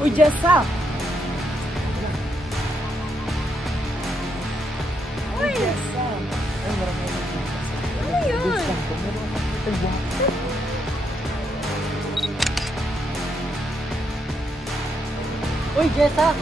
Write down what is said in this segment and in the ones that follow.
Uy, Jessa! Uy! Jessa! Ay, marami na ito. Ano yun? Uy, Jessa!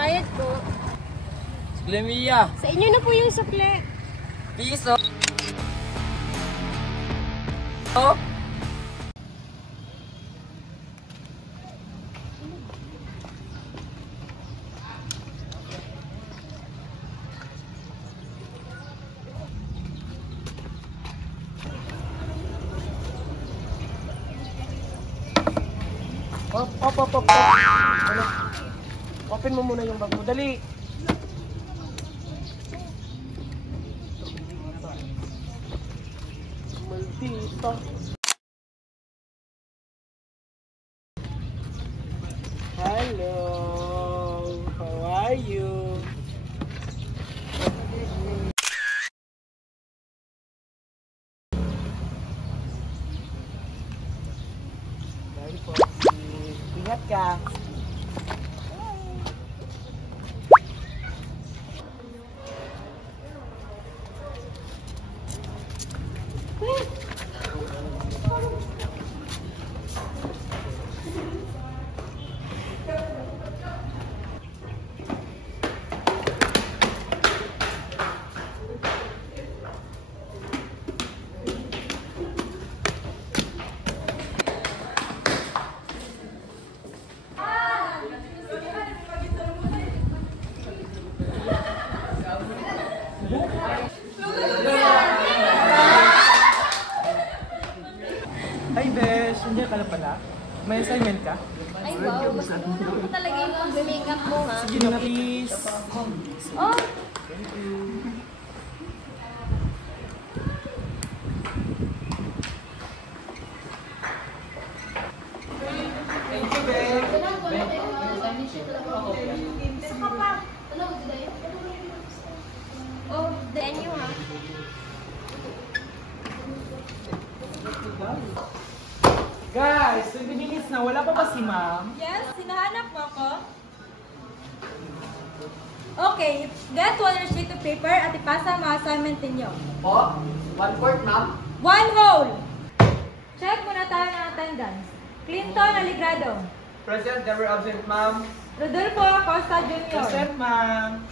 Bayad po. Sukle, Mia! Sa inyo na po yung sukle. Piso! Oh! Op. Ano? Open mo muna yung bag mo. Dali! Maldita. Hello! How are you? Dahil po, ingat ka. Hi Besh! Nandiyan ka na pala? May assignment ka? Ay wow, mas una ko talaga yung mag-makeup mo ha. Sige na please! Oh! Thank you! Thank you, Besh! Oh, then you ha. Guys, 20 minutes na. Wala pa ba si ma'am? Yes, hinahanap mo ako. Okay, get one sheet of paper at ipasa ang mga assignment ninyo. Po? 1/4, ma'am? 1 whole! Check muna tayo ng attendance. Clinton Aligrado. Present, never absent, ma'am. Rodolfo Acosta Jr. Present, ma'am.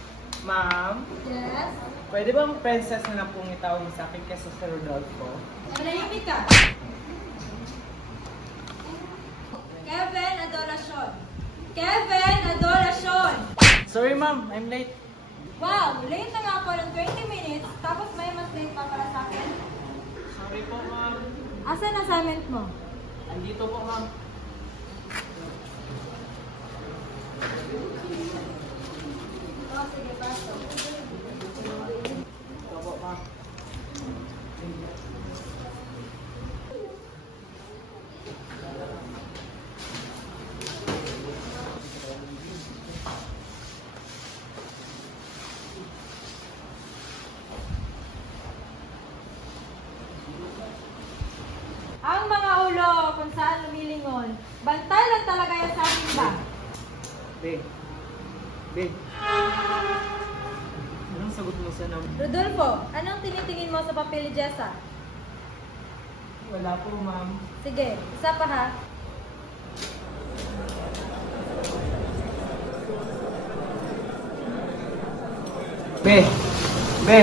Ma'am, Yes. pwede bang princess na lang pong itawag sa akin kesa sa Rodolfo? Manahimik ka. Kevin Adoracion. Kevin Adoracion. Sorry, ma'am. I'm late. Wow, late na nga ako ng 20 minutes, tapos may mas late pa para sa akin. Sorry po, ma'am. Asan ang assignment mo? Andito po, ma'am. Oh, sige, pasok. Ito po, ma'am. Ang mga ulo kung saan lumilingon, Bantay lang talaga yan sa akin ba? Be. Be. Anong sagot mo sa naman? Rodolfo, anong tinitingin mo sa papel ni Jessa? Wala po, ma'am. Sige, isa pa ha. Be. Be.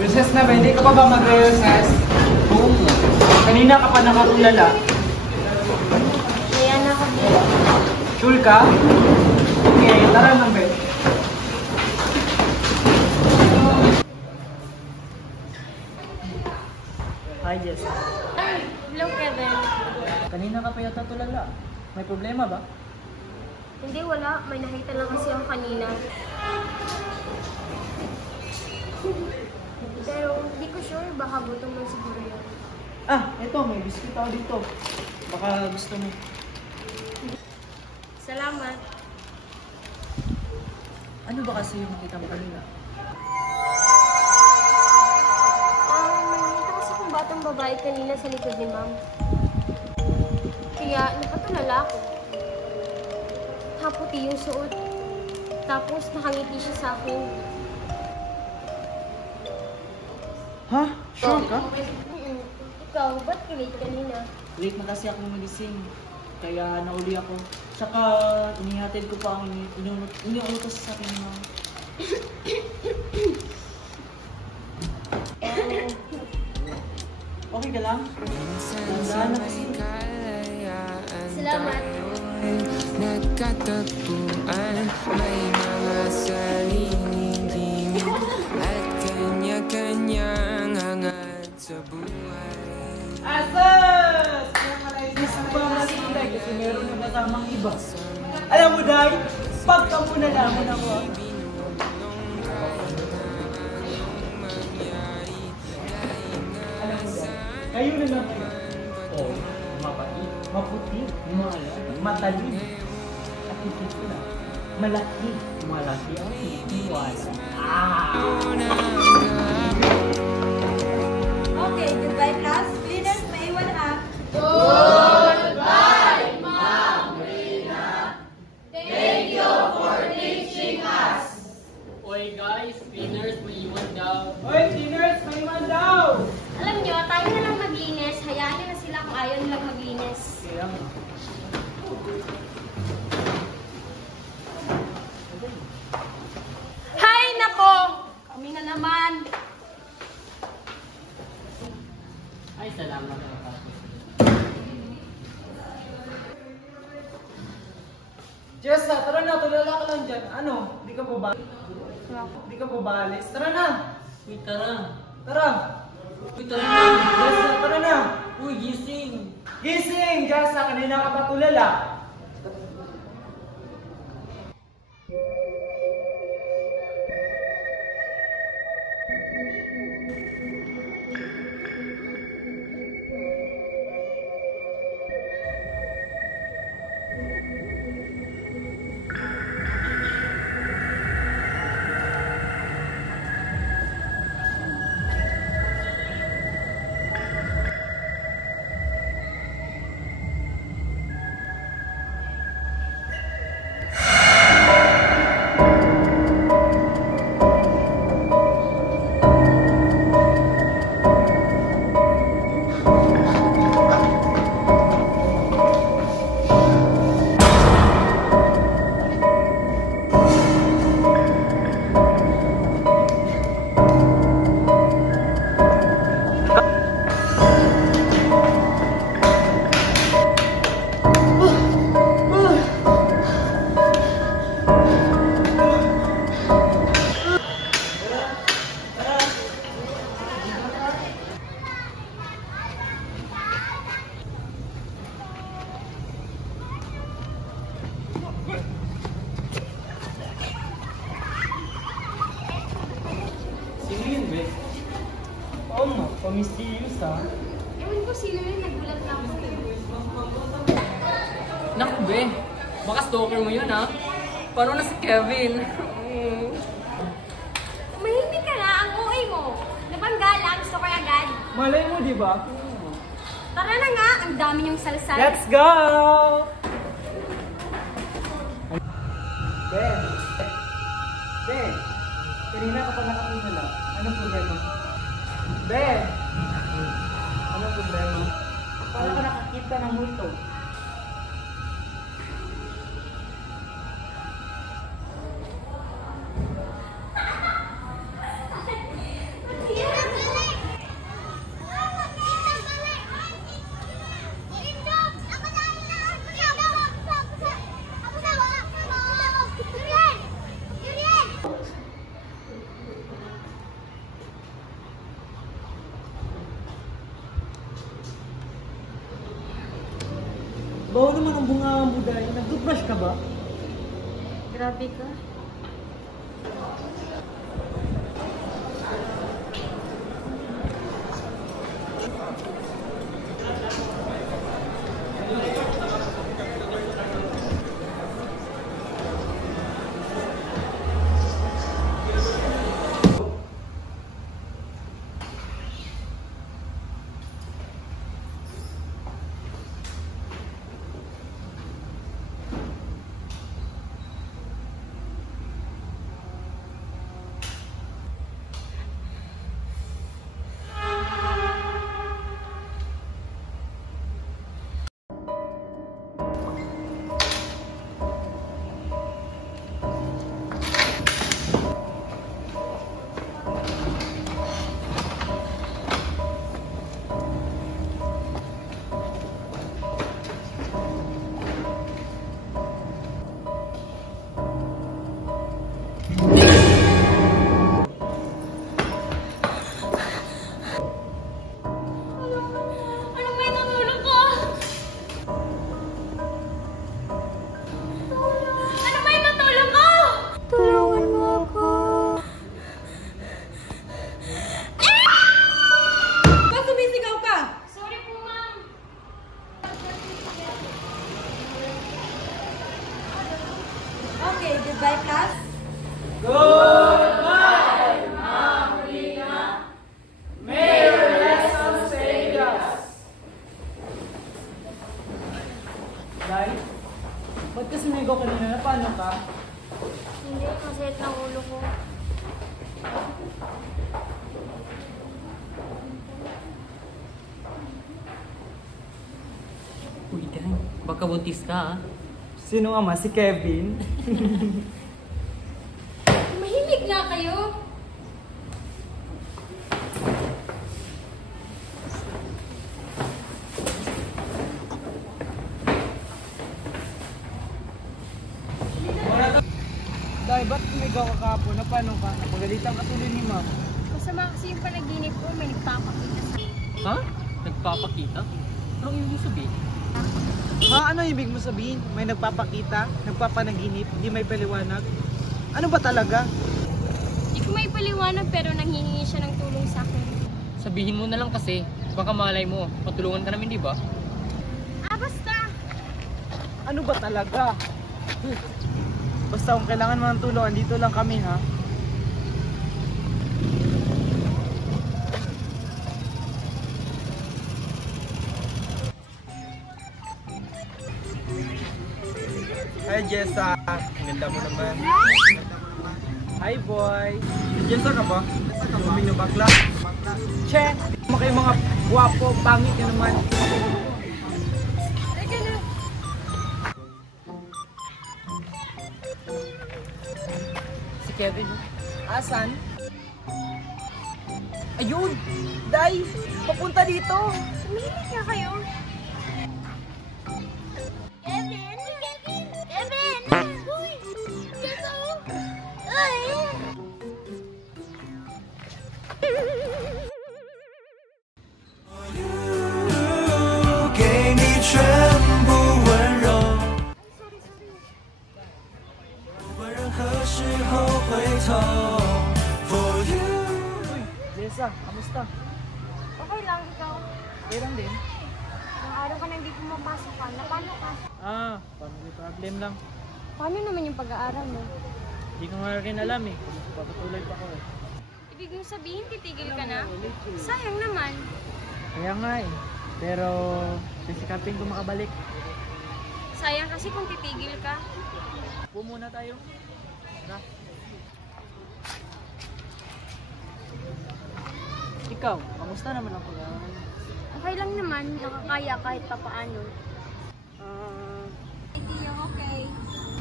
Recess na ba? Hindi ka pa ba mag-recess? Oo. Kanina ka pa nakatulala. Kaya na kami. Sure ka? Okay, tara na, Be. Hi, Jess. Ay, hello Kevin. Kanina ka pa yata tulala. May problema ba? Hindi, wala. May nakita lang kasi ako kanina. Pero hindi ko sure. Baka gutom lang siguro yun. Ah, eto, may biscuit ako dito. Baka gusto mo. Salamat. Ano ba kasi yung nakita mo kanina? May nakita kasi kung batang babae kanina sa likod ni ma'am. Kaya napatulala ako. Haputi yung suot. Tapos nakangiti siya sa akin. Ha? Sure ka? Ikaw, ba't kilit kanina? Late na kasi ako magising. Kaya nauli ako. Tsaka inihatid ko pa ang iniutos sa akin mo. Okay ka lang? Tandaan na kasi. Salamat. Nagkatagpuan, may mga saliling at kanya-kanyang hangad sa buhay. Asas! Gusto ba masintay kasi meron yung kasamang iba. Alam mo, Day, pagka mo nalaman ako. Alam mo, Day, kayo na lang kayo. Oh, mapait, maputi, matalim. At hindi ko na, malaki. Malaki ang itiwala. Okay, goodbye class. Cleaners, maiwan ha. Oy guys, cleaners, may iwan daw. Hoy, cleaners, may man daw! Alam nyo, tayo na lang maglinis. Hayaan nyo na sila kung ayaw nilang maglinis. Kaya nga. Hay nako! Kami na naman. Ay, salamat. Jessa, tara na, tulala ka lang dyan. Ano? Di ka po ba? Di ka po ba alis? Tara na! Uy, tara. Tara! Uy, tara na. Jessa, tara na! Uy, gising. Gising! Jessa, kanina ka pa tulala. Sino yun, be? Oo nga, pa-mysterious ha. Ewan ko sino yun, nagulat na ako. Naku, be. Baka stalker mo yun, ha? Paano na si Kevin? Mahimik ka nga, ang OA mo. Nabangga lang, gusto ko agad. Malay mo, di ba? Tara na nga, ang dami niyong salsal. Let's go! Ben! Ben! Kanina ka pa nakatulala. Anong problema? Ben! Anong problema? Para ka nakakita ng multo. Bawa naman ang bunga mo dahil. Nag-toothbrush ka ba? Grabe ka. Okay, goodbye class. Goodbye, Ma'am Rina. May your lessons stay with us. Dahil? Ba't kasi sumigaw kanina? Paano ka? Hindi, masayat ng ulo ko. Uy, Dan. Baka buntis ka, ah. Sino ama? Si Kevin? Mahilig na kayo. Dahil ba't sumigaw ka kahapon? Na paano ka? Napagalitan ka tuloy ni Ma'am. Masama kasi yung panaginip ko, may nagpapakita sa Ha? Nagpapakita? Anong ibig sabihin? Ma, ano ibig mo sabihin? May nagpapakita, nagpapanaginip, hindi may paliwanag? Ano ba talaga? Hindi ko may paliwanag pero nanghihingi siya ng tulong sa akin. Sabihin mo na lang kasi. Baka malay mo. Patulungan ka namin, di ba? Basta! Ano ba talaga? Basta kung kailangan mo ng tulong, andito lang kami ha. Hi Jessa, ang ganda mo naman. Hi boy. Jessa ka ba? Luming na bakla? Che, mo kayo mga guwapo, pangit yun naman. Si Kevin. Asan? Ayun! Day! Papunta dito! Tumihimik nga kayo. Kevin! Kevin! Kevin! Uy! Dito! Ay! Uy, Jessa, kamusta? Okay lang, ikaw. Okay lang din. Ilang araw ka na hindi pumapasok ka. Napano ka? Family problem lang. Paano naman yung pag-aaral mo? Hindi ko nga rin alam eh. Papatuloy pa ko eh. Ibig mong sabihin, titigil ka na? Sayang naman. Kaya nga eh. Pero, sisikapin ko makabalik. Sayang Kasi kung titigil ka. Upo muna tayo. Tara. Ikaw, kamusta naman ang pag-aaral? Okay lang naman, nakakaya kahit papaano. Okay.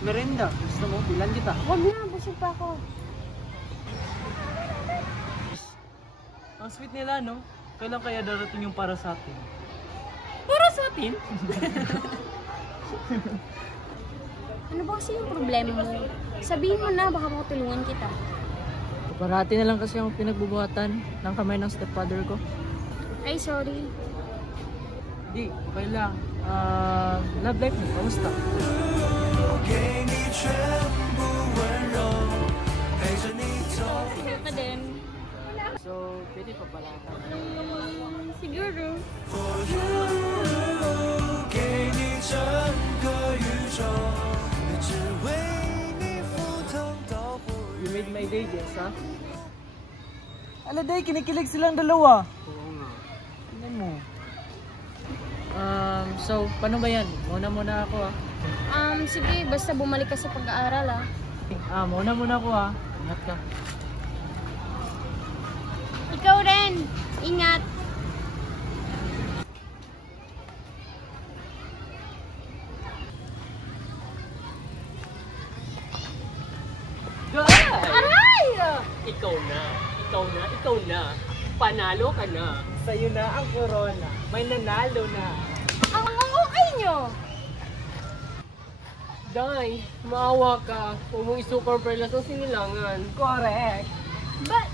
Merenda, gusto mo? Bilan kita. Huwag na, busog pa ako. Ang sweet nila, no? Kailan kaya darating yung para sa atin? Para sa atin? Ano ba kasi yung problema mo? Sabihin mo na, baka makatulungan kita. Parati na lang kasi ang pinagbubuhatan ng kamay ng stepfather ko. Ay, sorry. Di, okay lang. Love life mo, kamusta? Ka din. So, pwede pa pala ako. Siguro. You made my day, Jess, ha? Ala, day, kinikilig silang dalawa. Oo nga. Ano mo? So, paano ba yan? Muna ako, ha? Sige, basta bumalik ka sa pag-aaral, ah. Muna ako, ha? Ingat ka. Ikaw rin. Ingat. Aray! Ikaw na. Panalo ka na. Sa'yo na ang corona. May nanalo na. Ang okay nyo. Day, maawa ka. Huwag mong isukar perlas ng sinilangan. Correct. But,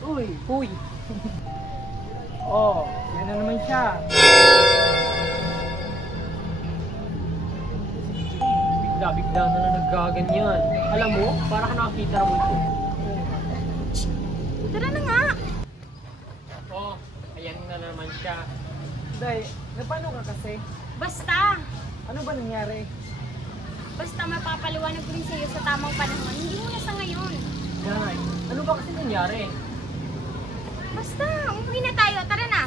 Uy. Oh, yan na naman siya. Bigla na naggaganyan. Alam mo, para ka nakakita ng multo. tara na nga. Oh, ayan na naman siya. Day, paano ka kasi? Basta. Ano ba nangyari? Basta mapapaliwanag ko rin sa'yo sa tamang panahon. Hindi mo na sa ngayon. Day, ano ba kasi nangyari? Basta, umuwi na tayo. Tara na.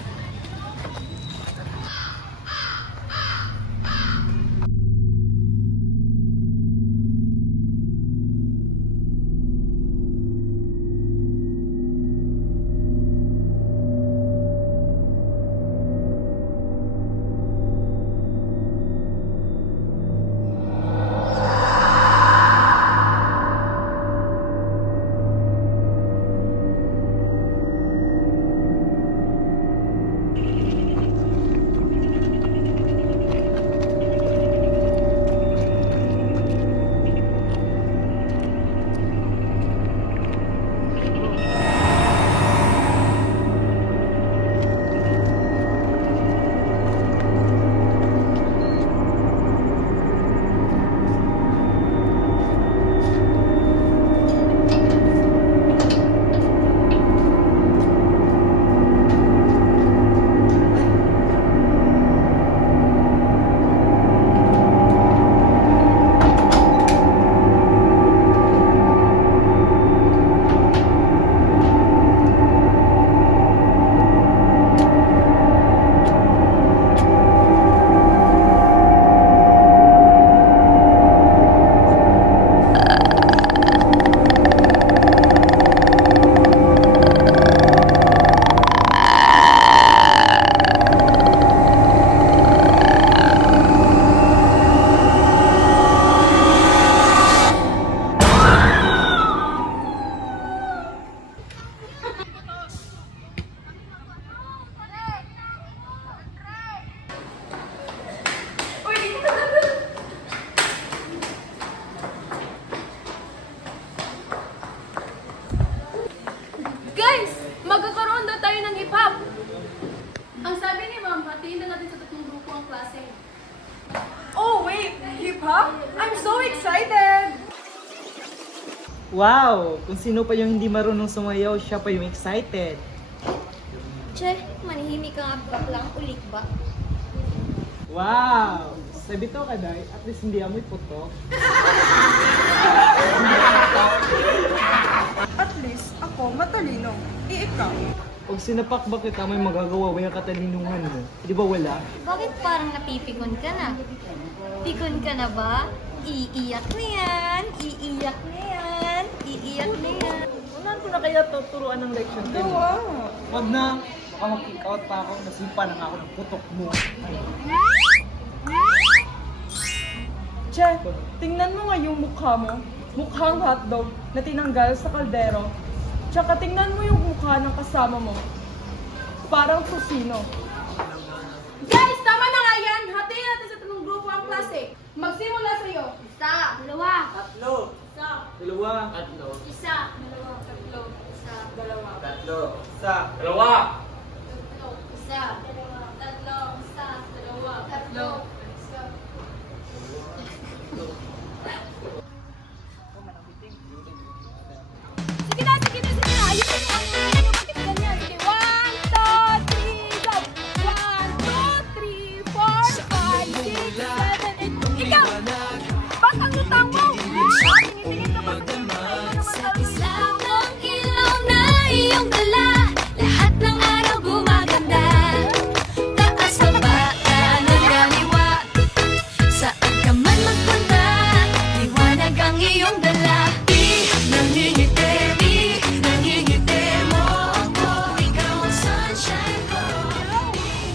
Wow! Kung sino pa yung hindi marunong sumayaw, siya pa yung excited. Che, manihimik ka nga baklang ulik ba? Wow! Sabi to ka, Day, at least hindi amoy putok. At least, ako matalino. Ikaw. Pag sinapak ba kita, may magagawa ba yung katalinuhan mo? Di ba wala? Bakit parang napipikon ka na? Pikon ka na ba? Iiyak na yan! Iiyak na yan! Iiyak na yan! Unahan ko na kaya tuturuan ng leksyon din. Wag na. Baka mag-kick out pa ako. Nasipa na nga ako ng putok mo. Che, tingnan mo nga yung mukha mo. Mukhang hotdog na tinanggal sa kaldero. Tsaka tingnan mo yung mukha ng kasama mo. Parang susino. Guys, tama na nga yan! Hatiin natin sa tanong grupo ang klase. Magsimula sa'yo. Isa! Dalawa! Tatlo. Isa! Dalawa. Tatlo. Isa! Dalawa! Tatlo! Isa! Dalawa! Tatlo. Isa. Dalawa. Isa! Dalawa! Tatlo! Isa! Dalawa! Tatlo! Isa! Sige na, sige na, sige na. Ayusin mo ang bakit ganyan. Sige, 1, 2, 3, go! 1, 2, 3, 4, 5, 6, 7, 8. Ikaw! Ba't ang lutang mo? Tingin-tingin ka ba? Isang ilaw na iyong dala, lahat ng araw gumaganda. Taas ka ba ng kaliwa, saan ka man magpunta, liwanag ang iyong dala. Nangingiti mo ako, ikaw ang sunshine ko.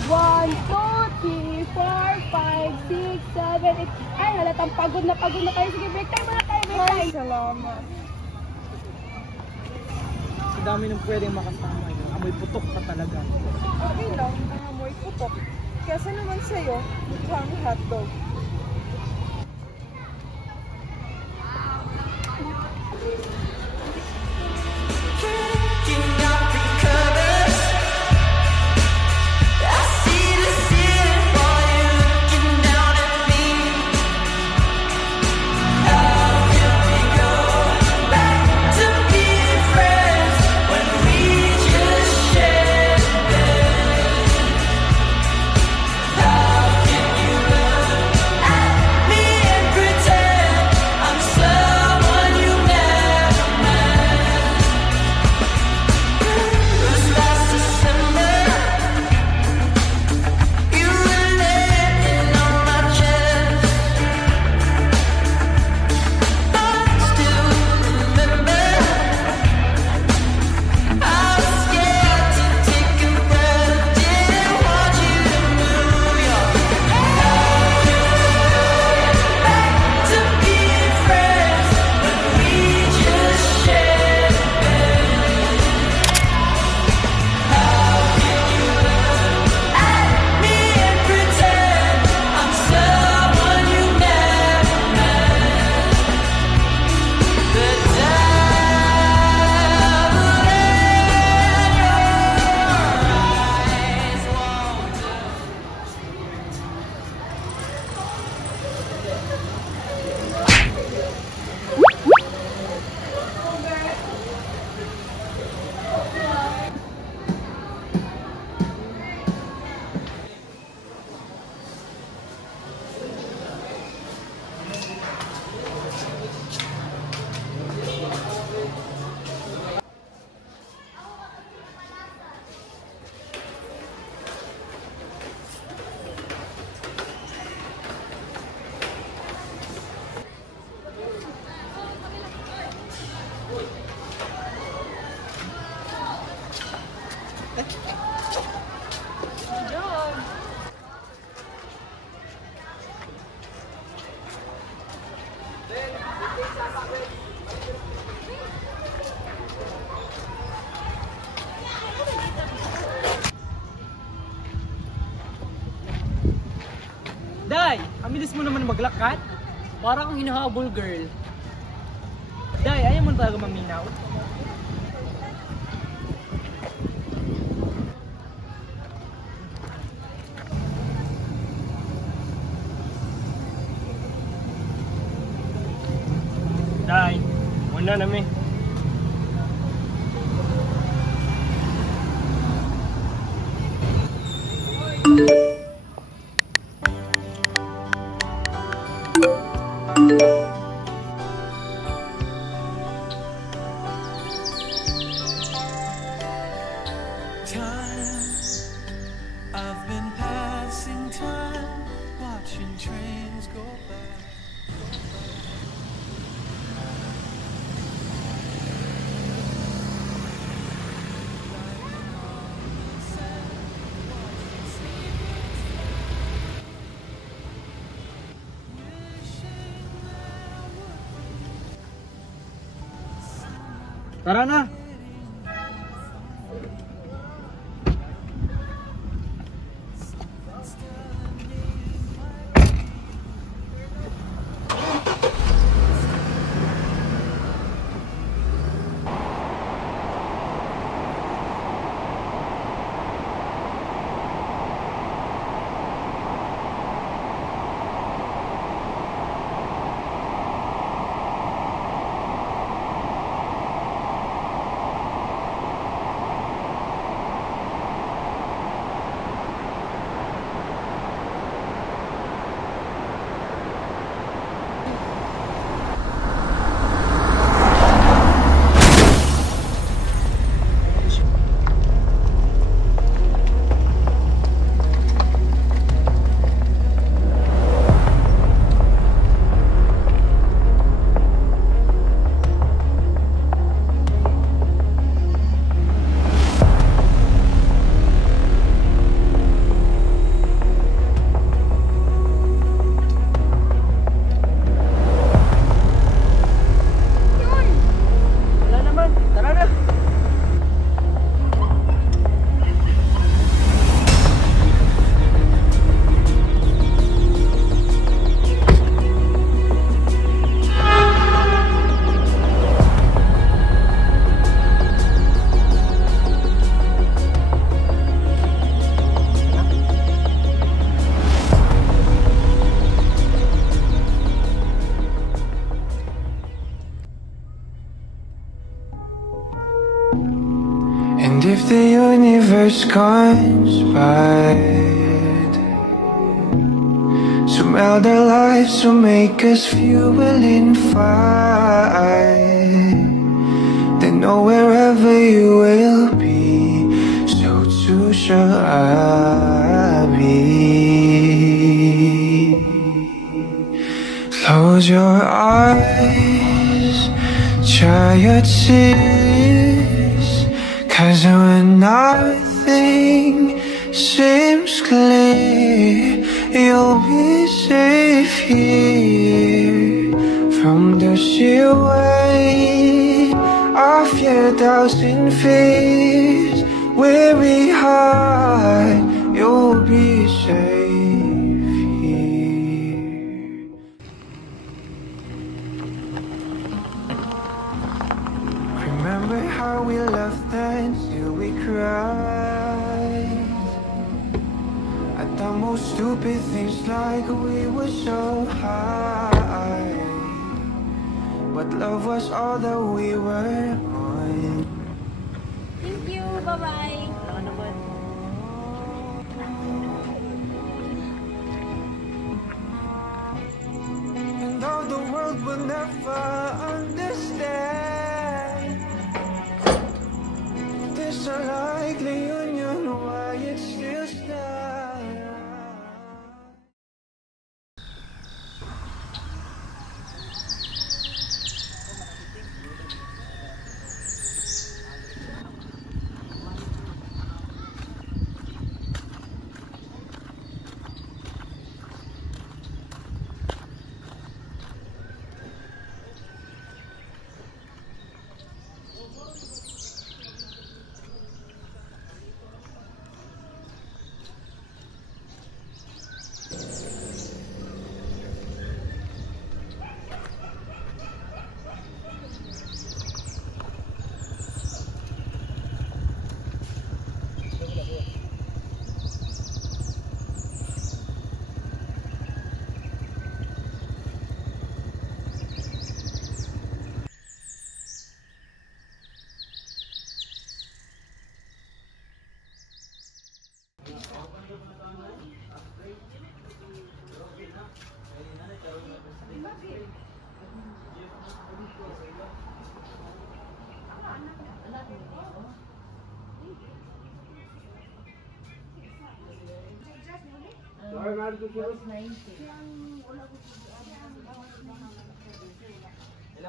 1, 2, 3, 4, 5, 6, 7, 8. Ay, halatang pagod na kayo. Sige, break time muna tayo, break time. Salamat. Sa dami ng pwedeng makasama nyo. Amoy putok ka talaga. Okay lang, ang amoy putok. Kesa naman sa'yo, mukhang hotdog. Day, ang bilis mo naman maglakad. Parang kang hinahabol, girl. Day, ayaw mo talaga maminaw. Day, muna namin. Tara na! And if the universe conspired to melt our lives, to make us fuel and fire, then know wherever you will be, so too shall I be. Close your eyes, dry your tears, 'cause when nothing seems clear, you'll be safe here from the sheer weight of your doubts and fears. Weary heart, you'll be safe here. Remember how we laughed until we cried at the most stupid things, like we were so high, but love was all that we were on. Thank you. Bye-bye. And though the world will never understand this unlikely union, why it still stands.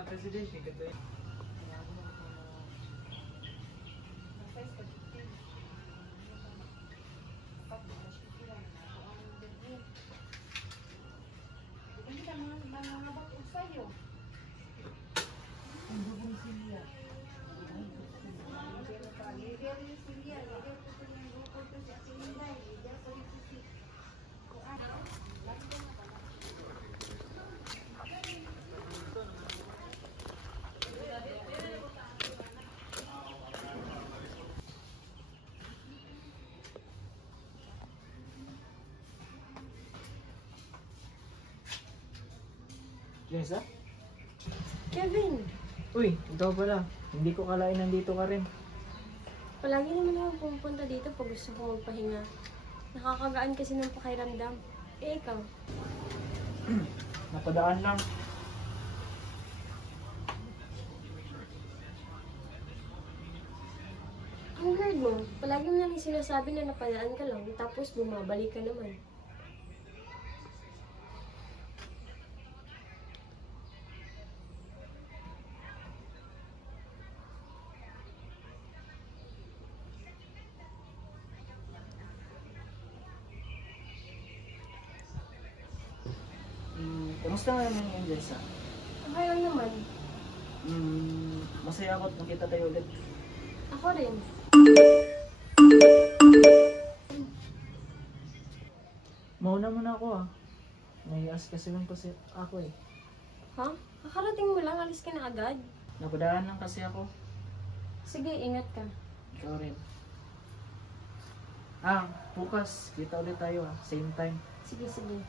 Presidente, ganda yun. Jessa? Kevin, Uy, ikaw pala. Hindi ko kalain nandito ka rin. palagi naman ako pumunta dito pag gusto ko magpahinga. Nakakagaan kasi ng pakiramdam. Eh, ikaw? Napadaan lang. Ang weird mo, palagi mo lang sinasabi na napadaan ka lang, tapos bumabalik ka naman. Kamusta nga naman yung Jessa? Okay lang naman. Masaya ako at makita tayo ulit. Ako rin. Mauna muna ako ah. May kasi lang kasi ako eh. Ha? Kakarating mo lang, alis ka na agad. Napadaan lang kasi ako. Sige, ingat ka. Ikaw rin. Bukas. Kita ulit tayo ah. Same time. Sige, sige.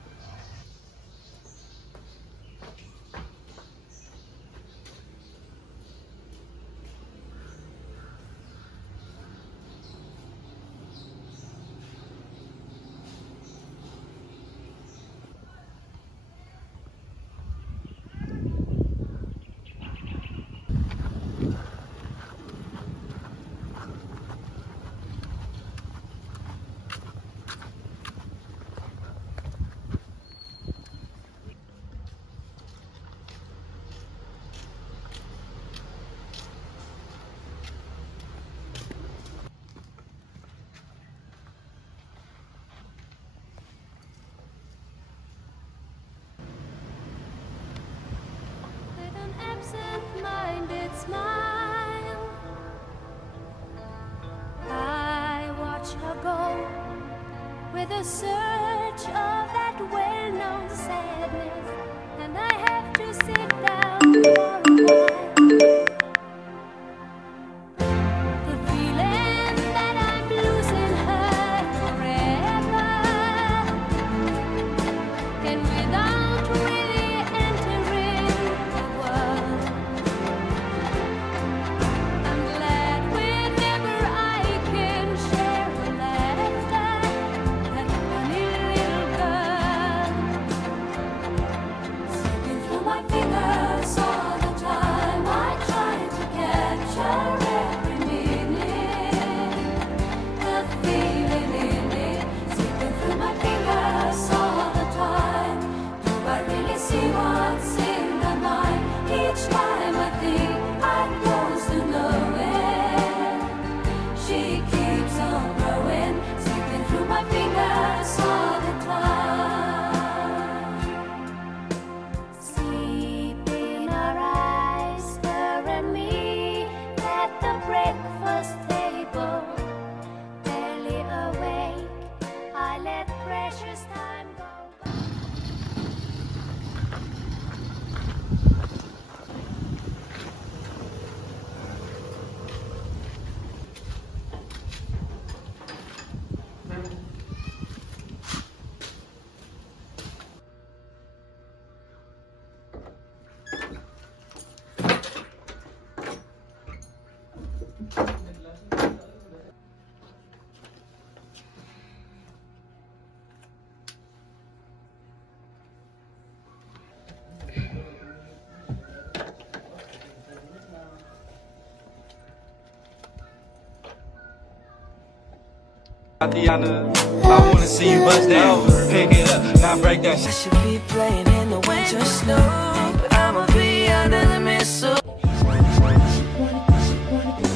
With an absent-minded smile, I watch her go with a surge of that well-known sadness, and I have to sit down for a while. The feeling that I'm losing her forever, and without really entering the world, I'm glad whenever I can share the laughter, that funny little girl. Slipping through my fingers all the time, I try to capture every minute, the feeling in it. Slipping through my fingers all the time. Do I really see what's in the mind? Each time I think I'm close to knowing, she keeps on growing. Slipping through my fingers all the time. Sleep in our eyes, her and me, at the breakfast table. Barely awake, I let precious time go by. Tatiana, I wanna see you bust down. Pick it up, now break that shit. I should be playing in the winter snow, but I'ma be under the mistletoe.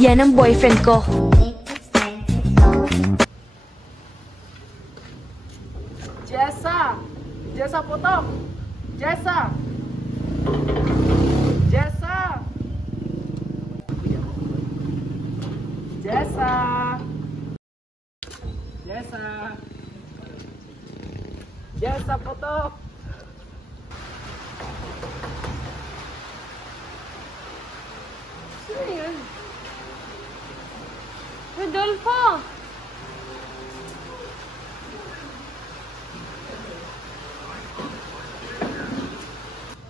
Yan ang boyfriend ko. Jessa! Jessa putok! Jessa! Jessa! Jessa! Jessa! Jessa putok! Sino yun? Rodolfo!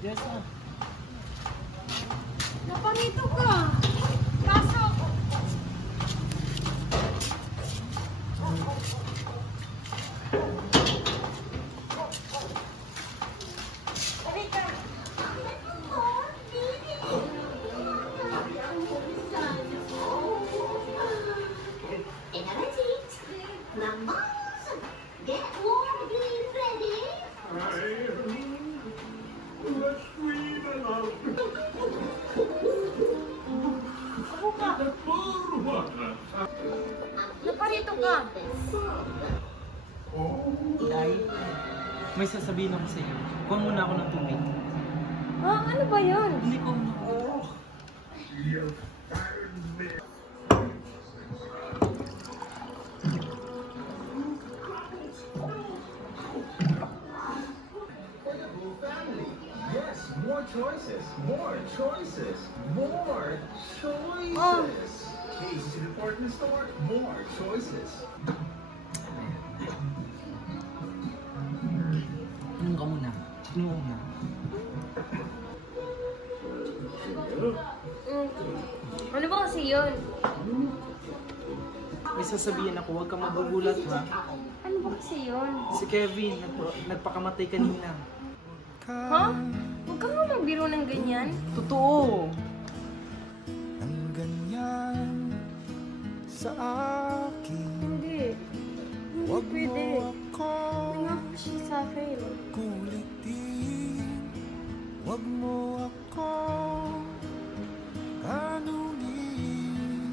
Jessa! Naparito ka! Pasok! Naparito ka! Day, may sasabihin ako sa iyo. Kuha muna ako ng tubig. Ah, ano ba yun? Hindi ko na. Yes, more choices, more choices, more choices. Oh. Casey's Department Store, more choices. Inom ka muna. Inom ka muna. Ano ba kasi yun? May sasabihin ako, huwag kang magugulat ha. Ano ba kasi yun? Si Kevin, nagpakamatay kanina. Ha? Huwag kang nga magbiro ng ganyan. Totoo! Ang ganyan sa akin. Hindi. Hindi Wag pwede. mo ako Nangako siya sa akin. kulitin. Wag mo ako tanungin.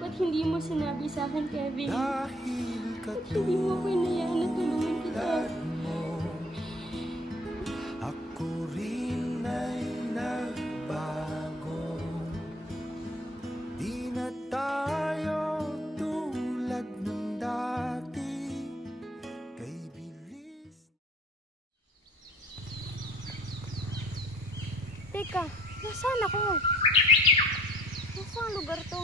Ba't hindi mo sinabi sa akin, Kevin? Dahil Ba't hindi mo ako inayaan na tulungan kita? katulad mo, ako rin ay nagbago. Di na tayo tulad ng dati. Kay bilis. Teka, nasaan ako? Nasaan lugar to?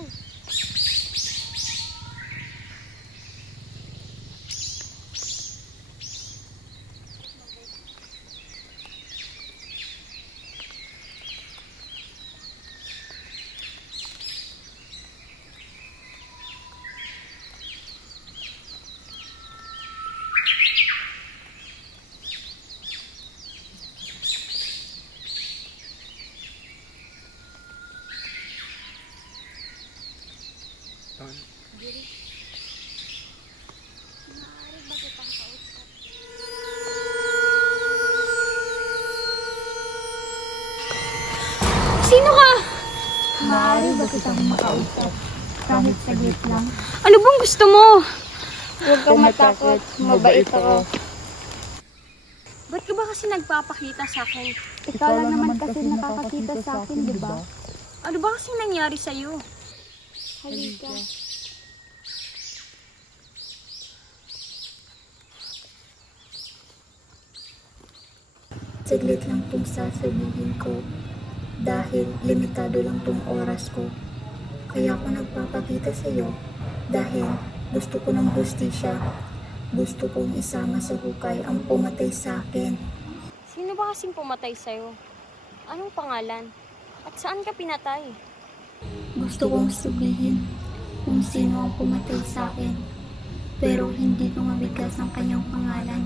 Sino ka? Maaari ba kitang makausap? Kahit saglit lang. Ano bang gusto mo? Huwag kang matakot, mabait ako. Ba't ka ba kasi nagpapakita sa akin? Ikaw lang naman kasi nakakakita sa akin, di ba? Ano ba kasi nangyari sa'yo? Halika. Saglit lang itong sasabihin ko. Dahil limitado lang tong oras ko. Kaya ako nagpapakita sa iyo. Dahil gusto ko ng hustisya. Gusto kong isama sa hukay ang pumatay sa akin. Sino ba kasing pumatay sa'yo? Anong pangalan? At saan ka pinatay? Gusto kong sabihin kung sino ang pumatay sa akin. Pero hindi ko mabigkas ang kanyang pangalan.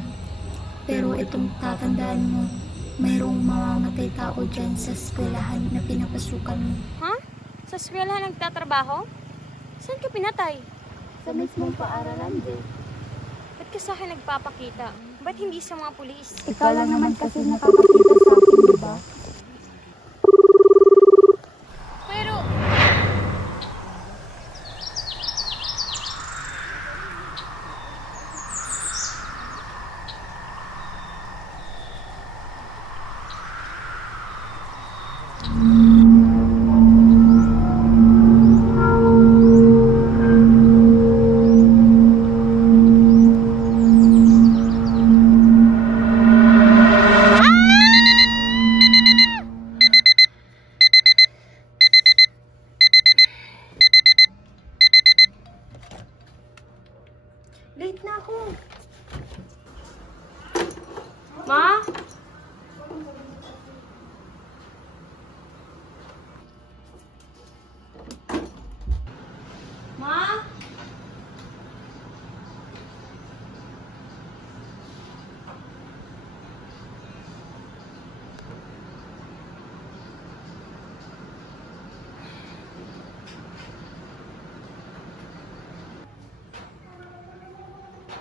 Pero itong tatandaan mo, mayroong mamamatay tao dyan sa eskwelahan na pinapasukan mo. Ha? Sa eskwelahan nagtatrabaho? Saan ka pinatay? Sa mismong paaralan din. Ba't ka sa akin nagpapakita? Ba't hindi sa mga pulis? Ikaw lang naman kasi nakakakita sa akin, di ba?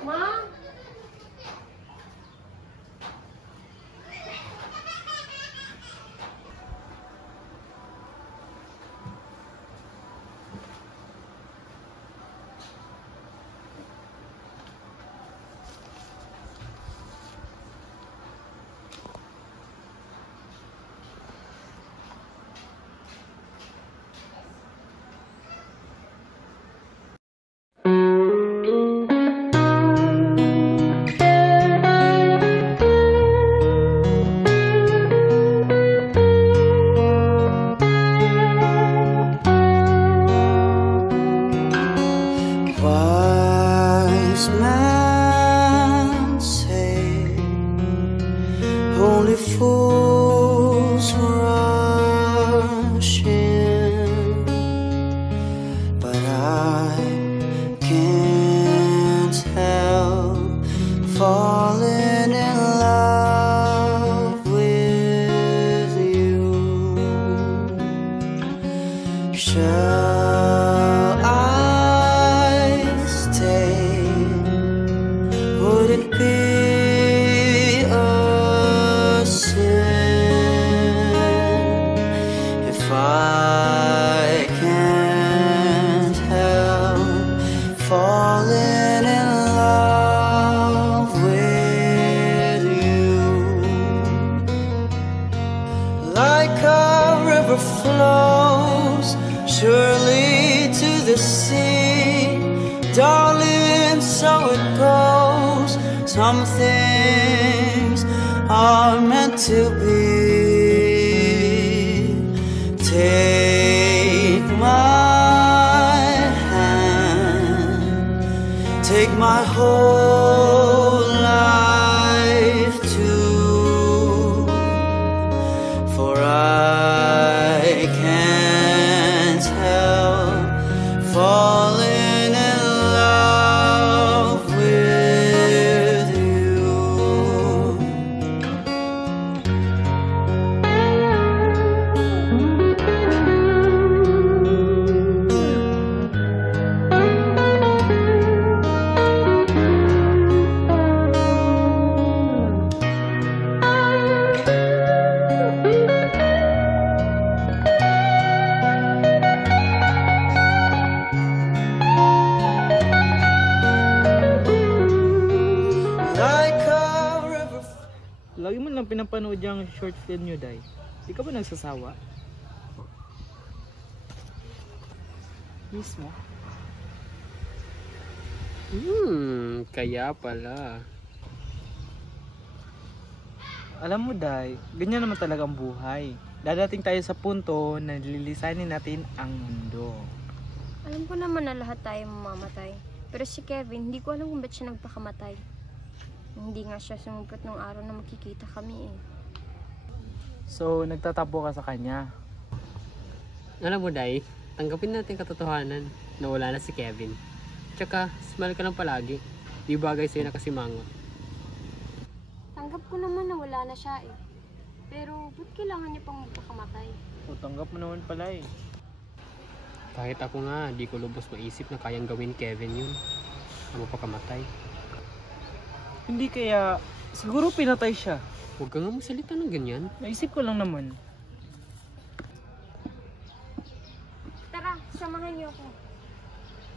Ma? Wise men say only fools rush in, but I can't help falling in love with you. Shall I stay? Would it be a sin if I can't help falling in love with you? Like a river flows surely to the sea, darling, so it goes. Some things are meant to be. Take my hand, take my whole life too, for I can't help falling in love with you. Like a river. Lagi mo lang pinapanood yung short film nyo, Day. Di ka ba nagsasawa? Mismo? Kaya pala. Alam mo, Day, ganyan naman talaga ang buhay. Dadating tayo sa punto na lilisanin natin ang mundo. Alam ko naman na lahat tayo mamamatay. Pero si Kevin, hindi ko alam kung ba't siya nagpakamatay. Hindi nga siya sumupot nung araw na makikita kami eh. So, nagtatapo ka sa kanya. Alam mo, Day, tanggapin natin katotohanan na wala na si Kevin. Tsaka, smile ka lang palagi. Di bagay sa'yo na kasimangot. Tanggap ko naman na wala na siya eh. Pero, ba't kailangan niya pang magpakamatay? O, tanggap mo naman pala eh. Kahit ako nga, di ko lubos maisip na kayang gawin Kevin yun. Na mapakamatay. Hindi kaya, siguro pinatay siya. Huwag ka nga magsalita ng ganyan. Naisip ko lang naman. Tara, samahan niyo ako.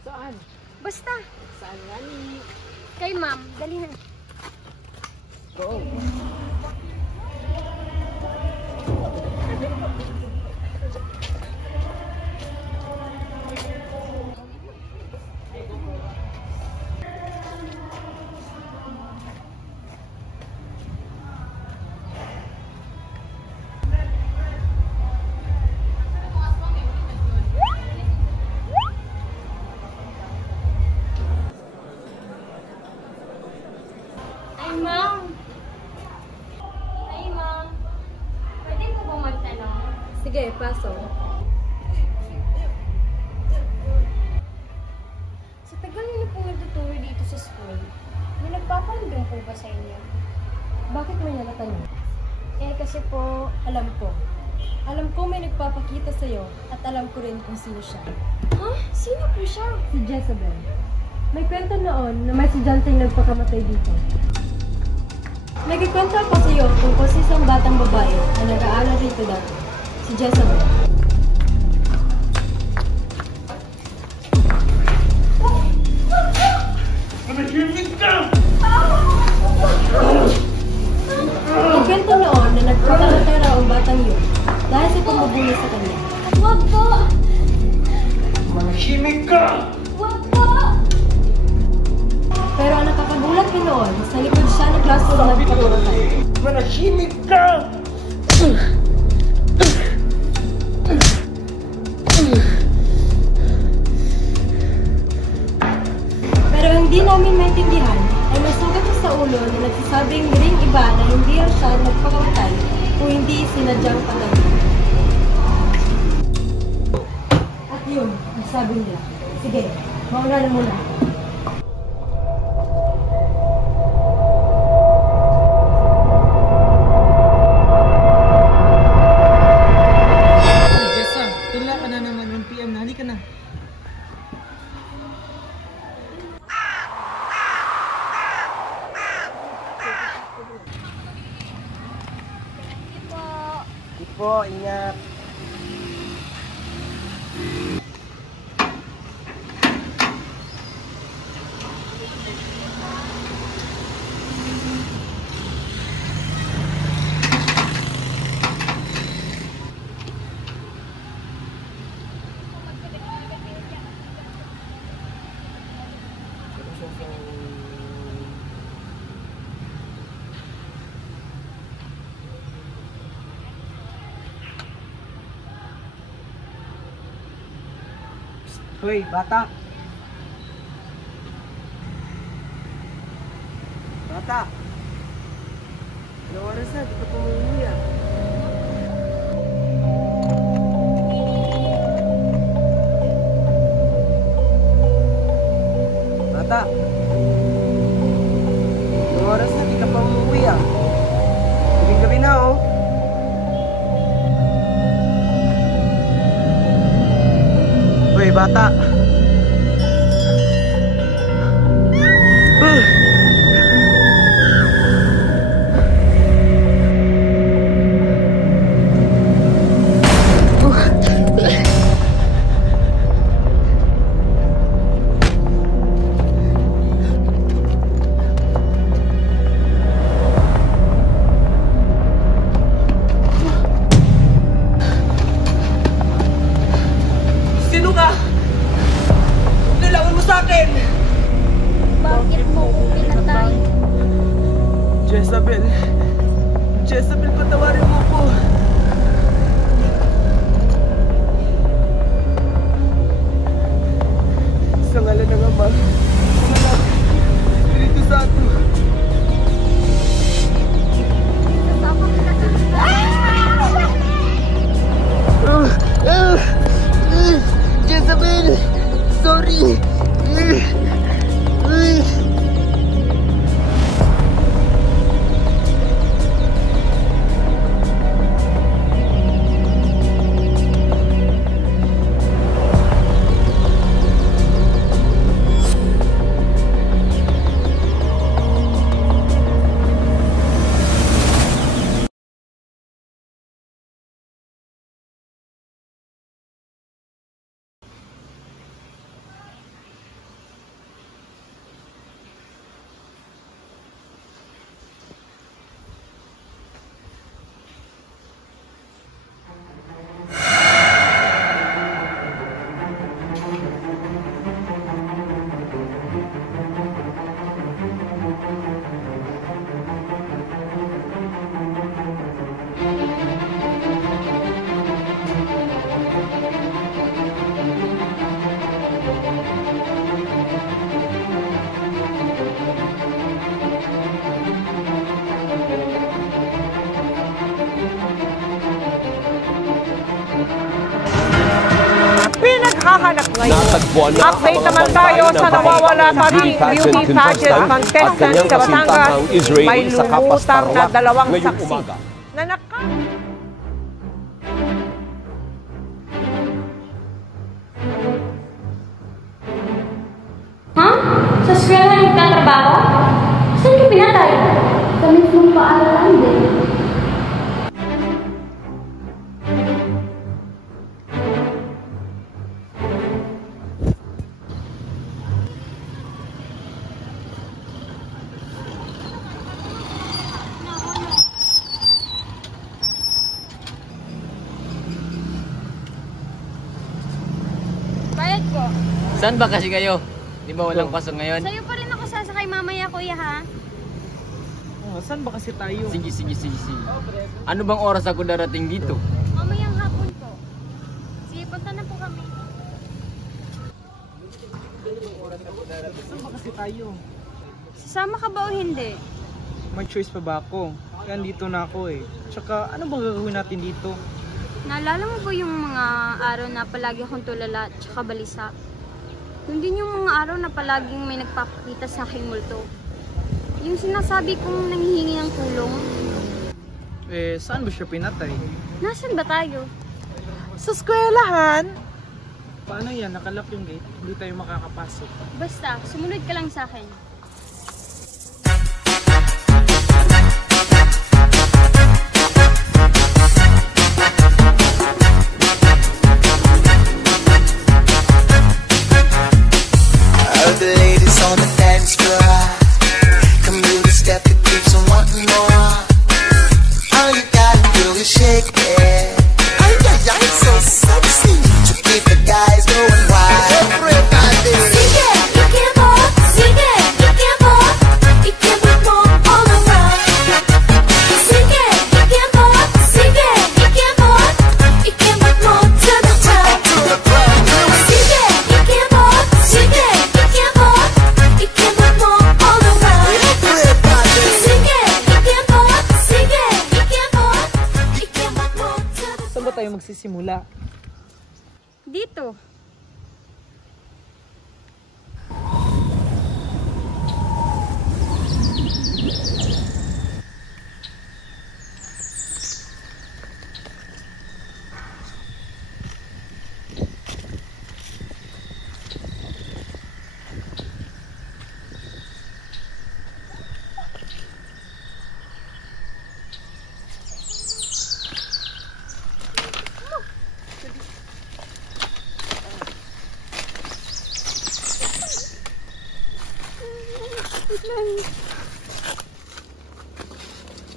Saan? Basta. Saan nga ni? Kay ma'am, dali na. Go. Ay, ma'am. Ay, ma'am. Pwede po ba magtanong? Sige, pasok. Sa tagal niyo na po nagtuturo dito sa school, may nagpapaandong po ba sa inyo? Bakit mo niya natanong? Eh, kasi po, Alam ko. Alam ko may nagpapakita sa'yo at alam ko rin kung sino siya. ha? Sino po siya? Si Jezebel. May kwento noon na may estudyanteng nagpakamatay dito. Nagkikwento ako sa iyo tungkol sa isang batang babae na nag-aaral dito dati, si Jezebel. Nagkwento noon na nagpakamatay raw ang batang yun dahil sa pamabuli sa kanya. Wag po! Manahimik ka! Wag po! Pero ang nakakagulat ko noon, sa likod siya ng classroom na nagpakamatay. Manahimik ka! Pero hindi namin maintindihan ay may sugat siya sa ulo na nagsasabing ring iba na hindi raw siya nagpakamatay kung hindi sinadyang patay. At yun, ang sabi nila. Sige, mauna na muna. Jessa, tula ka na naman. 1 PM na. Halika na. Po, ingat. Hoy, bata. Bata. Anong oras na? Di ka pa umuwi ah. Bata. Anong oras na? Di ka pa umuwi ah. Gabi-gabi na oh. Hoy, bata. Sino ka? Kailangan mo sa akin! Bakit mo ko pinatay? Jezebel. Jezebel, patawarin mo ko. Sa ngalan ng Ama, Anak, Espiritu Santo. Sasama ka na sa Jezebel! Sorry! Pinaghahanap ngayon. Update naman tayo sa nawawala pa rin beauty pageant contestant sa Batangas. May lumutang na 2 saksi na Huh? trabaho? Saan ka pinatay? Sa mismong paaralan din. Bayad ko. Saan ba kasi kayo? Di ba walang pasok ngayon? Sa'yo pa rin ako sasakay mamaya, kuya, ha? Saan ba kasi tayo? Sige. Ano bang oras ako darating dito? Mamayang hapon po. Sige, punta na po kami. Saan ba kasi tayo? Sasama ka ba o hindi? May choice pa ba ako? Kaya dito na ako eh. Tsaka ano bang gagawin natin dito? Naalala mo ba yung mga araw na palagi akong tulala at saka balisa? Yun din yung mga araw na palaging may nagpapakita sa aking multo. Yung sinasabi kong nanghihingi ng tulong. Saan ba siya pinatay? Nasaan ba tayo? Sa eskwelahan! Paano yan? Nakalock yung gate. Hindi tayo makakapasok. Basta, sumunod ka lang sa akin. All the ladies on the dance floor, come do the step that keeps on wanting more. All you gotta do is shake it. Ay, so sexy. To keep the guys going wild. Everybody. Sige, ikemot. Sige, ikemot. Ikemot mo all around. Sige, ikemot. Sige, ikemot. Ikemot mo to the top. Sige, ikemot. Sige, ikemot. Ikemot mo all around. Everybody. Sige, ikemot. Sige, ikemot. Ikemot mo to the top. Saan ba tayo magsisimula? Dito.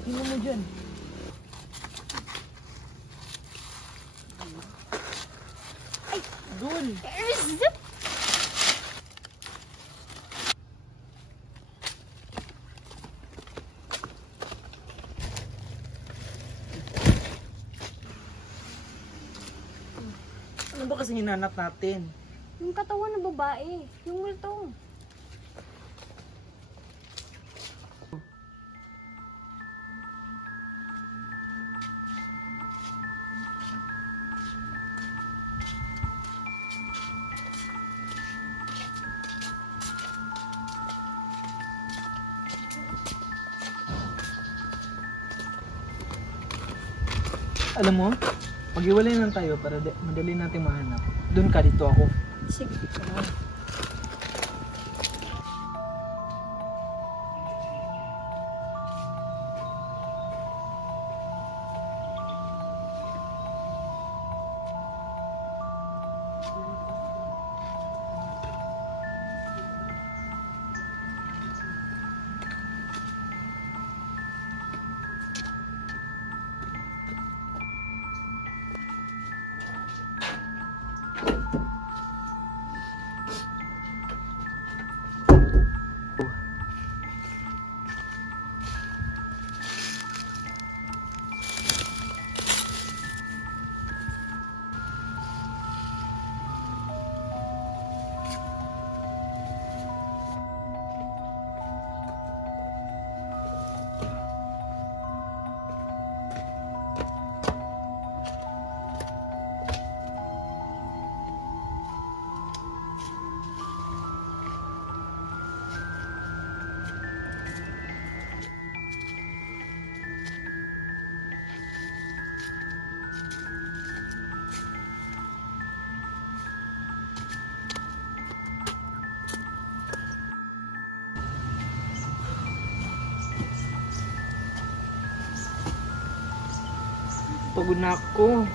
Tingnan mo dyan. Ay, doon. Ano ba kasi hinanap natin? Yung katawan ng babae. Yung multo. Alam mo, mag-iwalay lang tayo para madali natin mahanap. Doon ka, dito ako. Sige. Pagod na ako.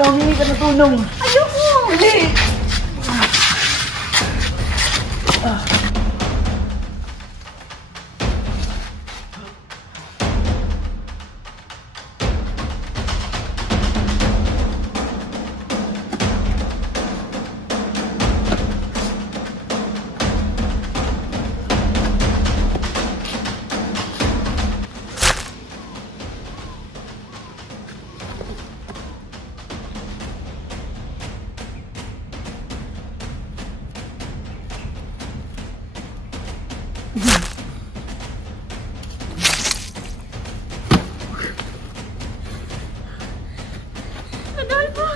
Humingi ka ng tulong. Ayoko! Hindi! Adolfo!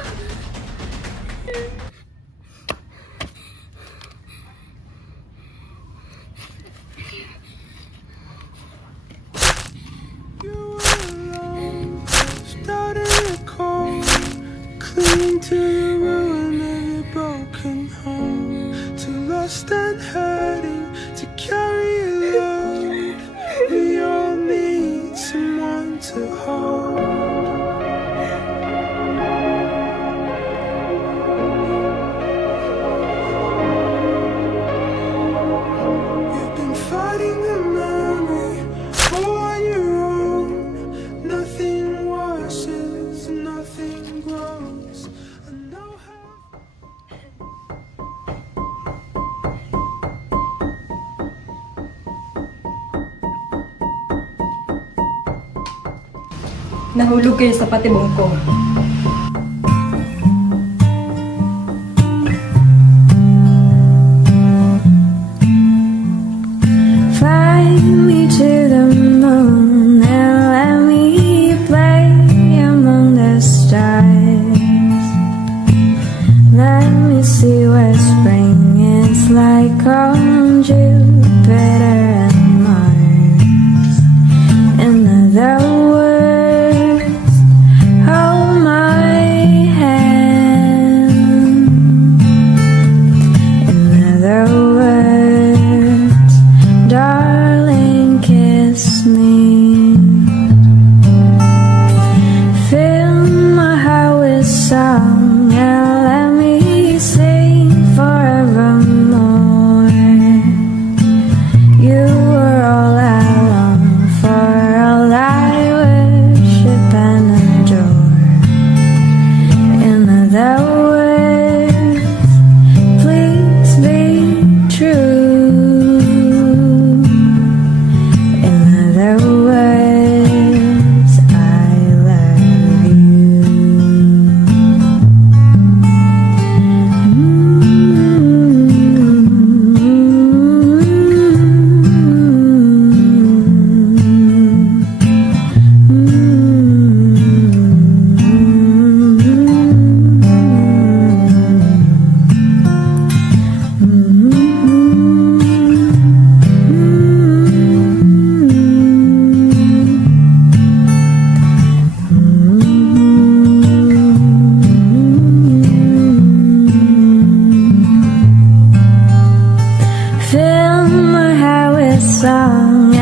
Cling to the ruin of your broken home, too lost and hurting to carry a load. We all need someone to hold. You've been fighting the memory all on your own. Nothing washes, nothing grows. I know how. Nahulog kayo sa patibong ko. Fly me to the moon and let me play among the stars. Let me see what spring is like on Jupiter and Mars. In other words, hold my hand. In other words, sound